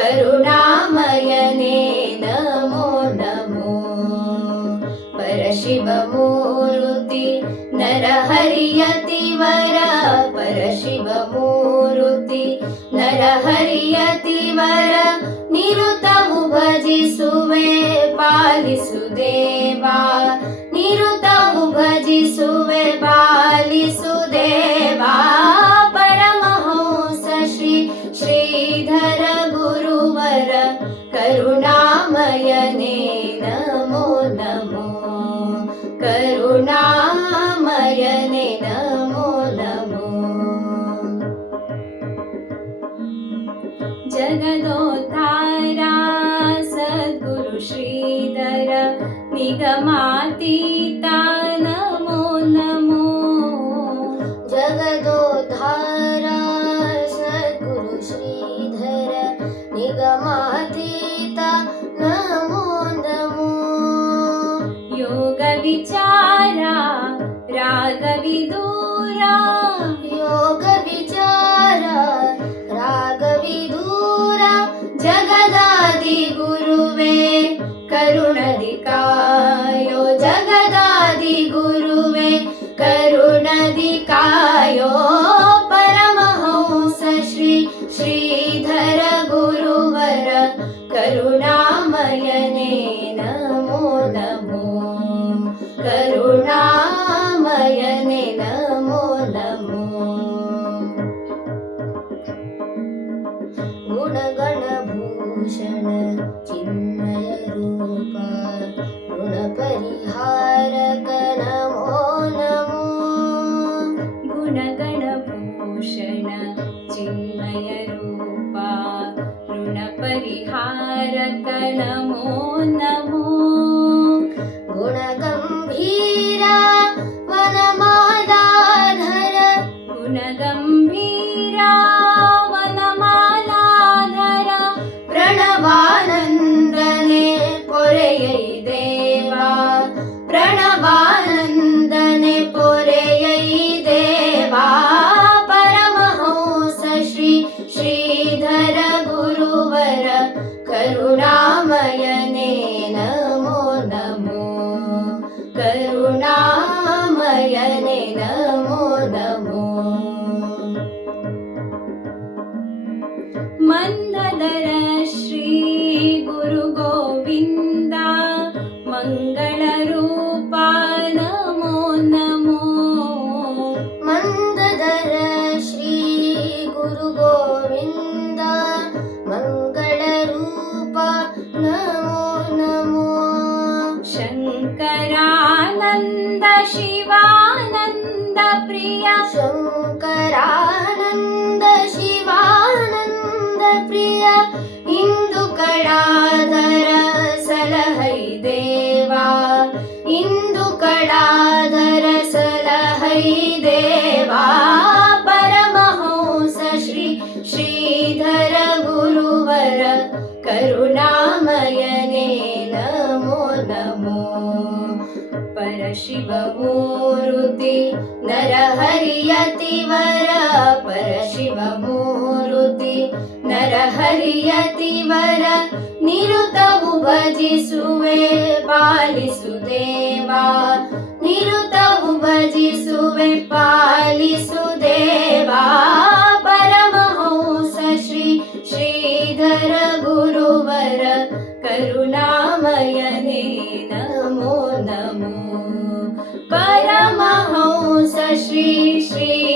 करुणामयने नमो नमो। परशिवमूरुति नरहरियति वर। परशिवमूरुति नरहरियति वर। निरुतमु भजिषु वे पालिसु करुणामयने नमो नमो। जगदोद्धारा सद्गुरु श्रीधर निगमातीता नमो नमो। जगदो योगविचारा रागविदूरा योगविचारा रागविदूरा जगदादिगुरुवे करुणदिकायो। जगदादिगुरुवे करुणदिकायो। परमहंस श्री श्रीधर गुरुवर, करुणामयने नमो नमो। करुणामयने नमो नमो गुणगणभूषण चिन्मयरूप ऋणपरिहारक नमो नमो गुणगणभूषण चिन्मयरूपा ऋणपरिहारक नमो नमो गुणगम्भीरा वनमालाधर। गुणगम्भीरा वनमालाधर। प्रणवानन्दने पोरयै देवा। प्रणवानन्दने पोरयै देवा। परमहंस श्री श्रीधर गुरुवर। करुणामयने शङ्करानन्द शिवानन्द प्रिय शङ्करानन्द शिवानन्द प्रिय सलहै देवा इन्दुकडाधर सलहै देवा परशिवमूरुति नरहरियतिवर परशिवमूरुति नरहरियतिवर परशिवमुरुति नर हरियति वर निरुतमु भजिसुवे पालिसुदेवा। निरुतमु भजिसुवे पालिसुदेवा। परमः सश्री श्रीधर गुरुवर करुणामयने नमो ನಮೋ परमहंस श्री श्रीधर